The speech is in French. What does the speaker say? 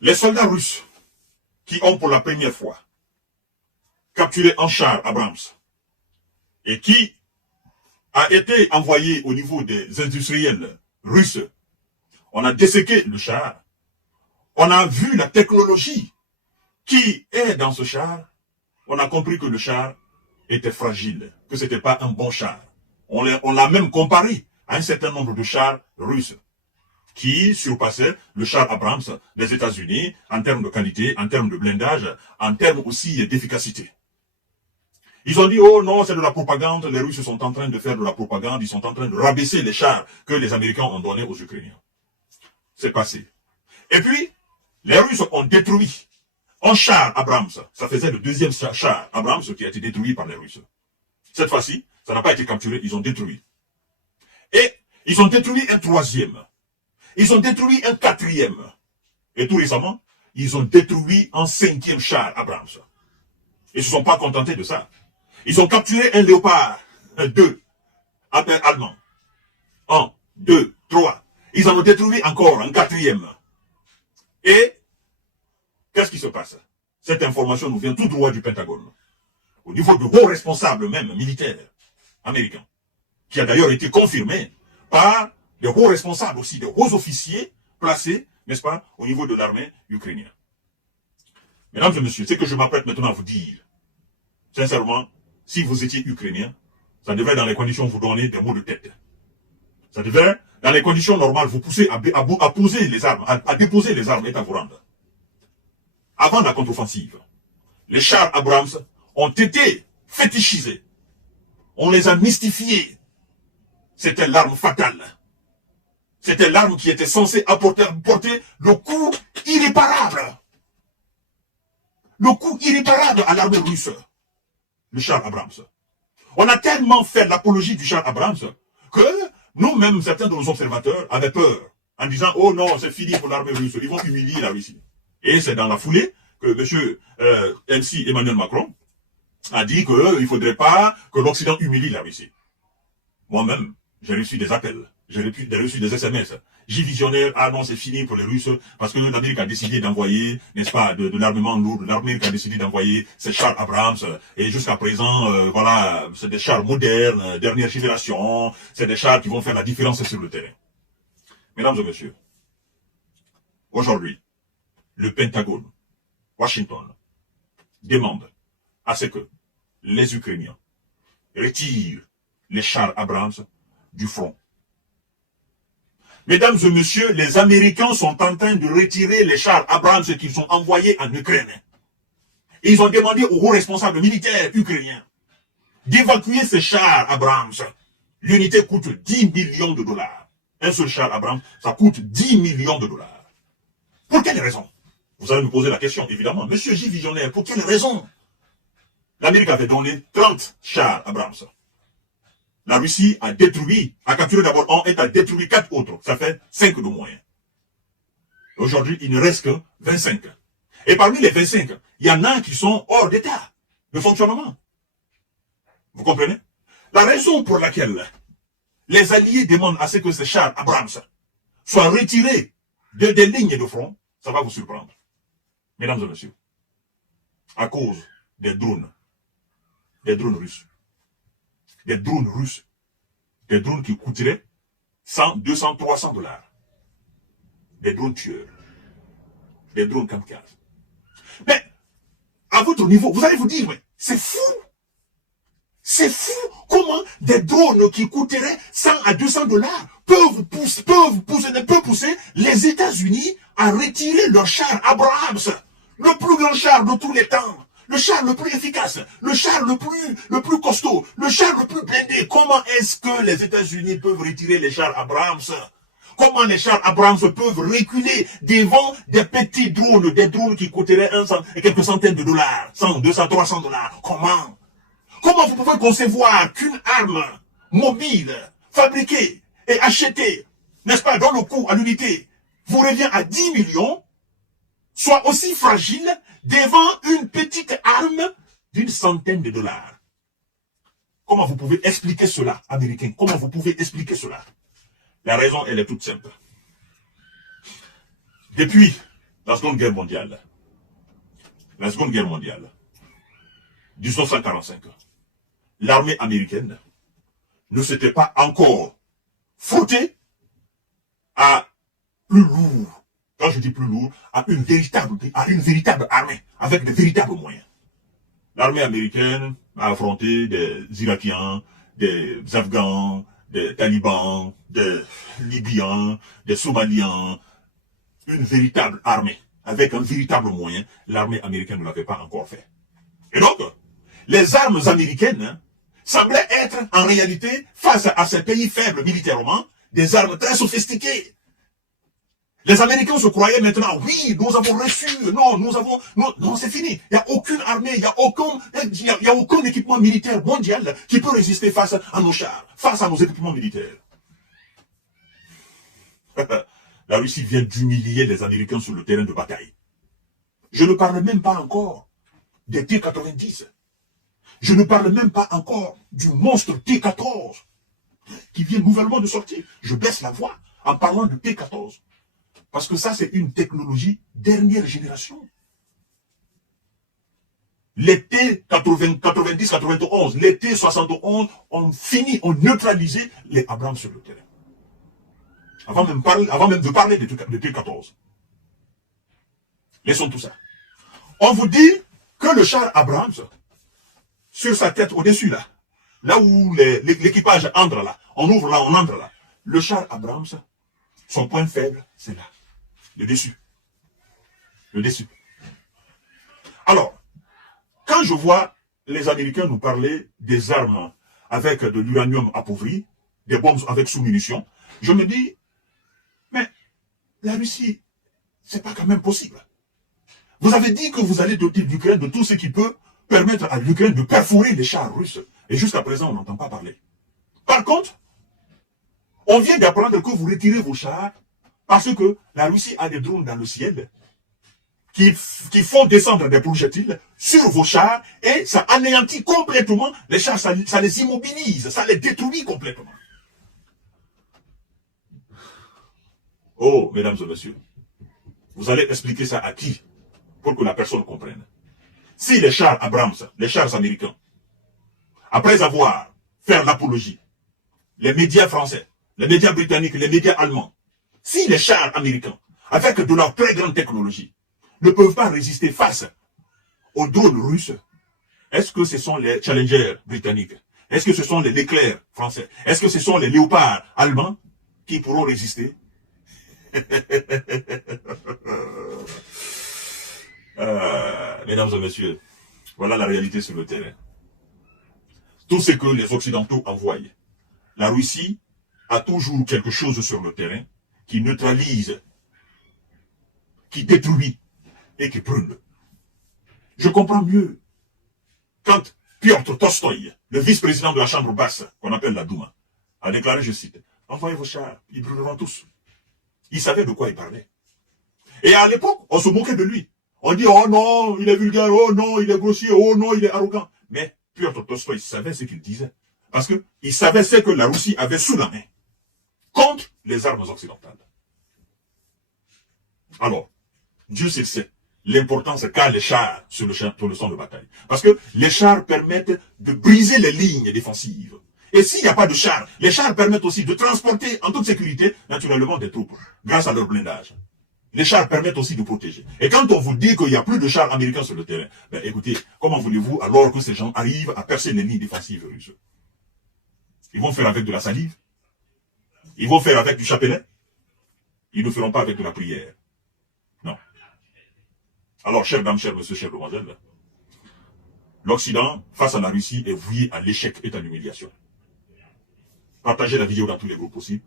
Les soldats russes qui ont pour la première fois capturé un char Abrams et qui a été envoyé au niveau des industriels russes, on a disséqué le char, on a vu la technologie qui est dans ce char, on a compris que le char était fragile, que ce n'était pas un bon char. On l'a même comparé à un certain nombre de chars russes qui surpassaient le char Abrams des États-Unis en termes de qualité, en termes de blindage, en termes aussi d'efficacité. Ils ont dit, oh non, c'est de la propagande, les Russes sont en train de faire de la propagande, ils sont en train de rabaisser les chars que les Américains ont donnés aux Ukrainiens. C'est passé. Et puis, les Russes ont détruit un char Abrams. Ça faisait le deuxième char Abrams qui a été détruit par les Russes. Cette fois-ci, ça n'a pas été capturé, ils ont détruit. Et ils ont détruit un troisième. Ils ont détruit un quatrième. Et tout récemment, ils ont détruit un cinquième char Abrams. Ils ne se sont pas contentés de ça. Ils ont capturé un Léopard 2 allemand. 1, 2, 3. Ils en ont détruit encore un quatrième. Et qu'est-ce qui se passe? Cette information nous vient tout droit du Pentagone. Au niveau de hauts responsables même militaires américains. Qui a d'ailleurs été confirmé par des hauts responsables aussi, des hauts officiers placés, n'est-ce pas, au niveau de l'armée ukrainienne. Mesdames et messieurs, ce que je m'apprête maintenant à vous dire, sincèrement, si vous étiez ukrainien, ça devrait dans les conditions vous donner des maux de tête. Ça devrait, dans les conditions normales, vous pousser à poser les armes, à déposer les armes et à vous rendre. Avant la contre-offensive, les chars Abrams ont été fétichisés. On les a mystifiés. C'était l'arme fatale. C'était l'arme qui était censée porter le coup irréparable. Le coup irréparable à l'armée russe. Le char Abrams. On a tellement fait l'apologie du char Abrams que nous-mêmes, certains de nos observateurs avaient peur en disant « Oh non, c'est fini pour l'armée russe, ils vont humilier la Russie. » Et c'est dans la foulée que M. MC Emmanuel Macron a dit qu'il ne faudrait pas que l'Occident humilie la Russie. Moi-même, j'ai reçu des appels, j'ai reçu des SMS. J'ai visionnaire, ah non, c'est fini pour les Russes, parce que l'Amérique a décidé d'envoyer, n'est-ce pas, de l'armement lourd, l'Amérique a décidé d'envoyer ces chars Abrams, et jusqu'à présent, voilà, c'est des chars modernes, dernière génération, c'est des chars qui vont faire la différence sur le terrain. Mesdames et messieurs, aujourd'hui, le Pentagone, Washington, demande à ce que les Ukrainiens retirent les chars Abrams du front. Mesdames et messieurs, les Américains sont en train de retirer les chars Abrams qui sont envoyés en Ukraine. Et ils ont demandé aux hauts responsables militaires ukrainiens d'évacuer ces chars Abrams. L'unité coûte 10 millions de dollars. Un seul char Abrams, ça coûte 10 millions de dollars. Pour quelle raison? Vous allez me poser la question, évidemment. Monsieur J. Visionnaire, pour quelle raison? L'Amérique avait donné 30 chars Abrams. La Russie a capturé d'abord un et a détruit 4 autres. Ça fait 5 de moyens. Aujourd'hui, il ne reste que 25. Et parmi les 25, il y en a qui sont hors d'état de fonctionnement. Vous comprenez? La raison pour laquelle les Alliés demandent à ce que ces chars Abrams soient retirés des lignes de front, ça va vous surprendre. Mesdames et messieurs, à cause des drones russes. Des drones qui coûteraient 100, 200, 300 dollars. Des drones tueurs. Des drones kamikazes. Mais, à votre niveau, vous allez vous dire, mais c'est fou. C'est fou comment des drones qui coûteraient 100 à 200 dollars peuvent pousser les États-Unis à retirer leur char Abrams, le plus grand char de tous les temps. Le char le plus efficace, le char le plus costaud, le char le plus blindé. Comment est-ce que les États-Unis peuvent retirer les chars Abrams? Comment les chars Abrams peuvent reculer devant des petits drones, des drones qui coûteraient quelques centaines de dollars, 100, 200, 300 dollars? Comment? Comment vous pouvez concevoir qu'une arme mobile, fabriquée et achetée, n'est-ce pas, dans le coût à l'unité, vous revient à 10 millions, soit aussi fragile devant une petite arme d'une centaine de dollars? Comment vous pouvez expliquer cela, Américains? Comment vous pouvez expliquer cela? La raison, elle est toute simple. Depuis la Seconde Guerre mondiale, 1945, l'armée américaine ne s'était pas encore frottée à plus lourd, quand je dis plus lourd, à une véritable armée, avec de véritables moyens. L'armée américaine a affronté des Irakiens, des Afghans, des Talibans, des Libyens, des Somaliens, une véritable armée, avec un véritable moyen. L'armée américaine ne l'avait pas encore fait. Et donc, les armes américaines semblaient être, en réalité, face à ces pays faibles militairement, des armes très sophistiquées. Les Américains se croyaient maintenant, oui, nous avons reçu, non, c'est fini. Il n'y a aucune armée, il n'y a aucun équipement militaire mondial qui peut résister face à nos chars, face à nos équipements militaires. La Russie vient d'humilier les Américains sur le terrain de bataille. Je ne parle même pas encore des T-90. Je ne parle même pas encore du monstre T-14 qui vient nouvellement de sortir. Je baisse la voix en parlant de T-14. Parce que ça, c'est une technologie dernière génération. Les T-90, 91, les T-71 ont fini, ont neutralisé les Abrams sur le terrain. Avant même de parler de T-14. Laissons tout ça. On vous dit que le char Abrams, sur sa tête au-dessus là où l'équipage entre là, on ouvre là, on entre là. Le char Abrams, son point faible, c'est là. Le dessus. Le dessus. Alors, quand je vois les Américains nous parler des armes avec de l'uranium appauvri, des bombes avec sous-munitions, je me dis, mais la Russie, c'est pas quand même possible. Vous avez dit que vous allez doter l'Ukraine de tout ce qui peut permettre à l'Ukraine de perforer les chars russes. Et jusqu'à présent, on n'entend pas parler. Par contre, on vient d'apprendre que vous retirez vos chars parce que la Russie a des drones dans le ciel qui font descendre des projectiles sur vos chars et ça anéantit complètement les chars, ça les immobilise, ça les détruit complètement. Oh, mesdames et messieurs, vous allez expliquer ça à qui pour que la personne comprenne? Si les chars Abrams, les chars américains, après avoir fait l'apologie, les médias français, les médias britanniques, les médias allemands, si les chars américains, avec de leur très grande technologie, ne peuvent pas résister face aux drones russes, est-ce que ce sont les Challengers britanniques? Est-ce que ce sont les Leclerc français? Est-ce que ce sont les Léopards allemands qui pourront résister? Mesdames et messieurs, voilà la réalité sur le terrain. Tout ce que les Occidentaux envoient, la Russie a toujours quelque chose sur le terrain qui neutralise, qui détruit et qui brûle. Je comprends mieux quand Piotr Tolstoï, le vice-président de la Chambre basse, qu'on appelle la Douma, a déclaré, je cite, « Envoyez vos chars, ils brûleront tous. » Il savait de quoi il parlait. Et à l'époque, on se moquait de lui. On dit, oh non, il est vulgaire, oh non, il est grossier, oh non, il est arrogant. Mais Piotr Tolstoï savait ce qu'il disait. Parce qu'il savait ce que la Russie avait sous la main contre les armes occidentales. Alors, Dieu sait l'importance qu'a les chars sur le champ de bataille. Parce que les chars permettent de briser les lignes défensives. Et s'il n'y a pas de chars, les chars permettent aussi de transporter en toute sécurité, naturellement, des troupes, grâce à leur blindage. Les chars permettent aussi de protéger. Et quand on vous dit qu'il n'y a plus de chars américains sur le terrain, ben écoutez, comment voulez-vous alors que ces gens arrivent à percer les lignes défensives russes? Ils vont faire avec de la salive? Ils vont faire avec du chapelet? Ils ne feront pas avec de la prière. Non. Alors, chers dames, chers messieurs, chers demoiselles, l'Occident, face à la Russie, est voué à l'échec et à l'humiliation. Partagez la vidéo dans tous les groupes possibles.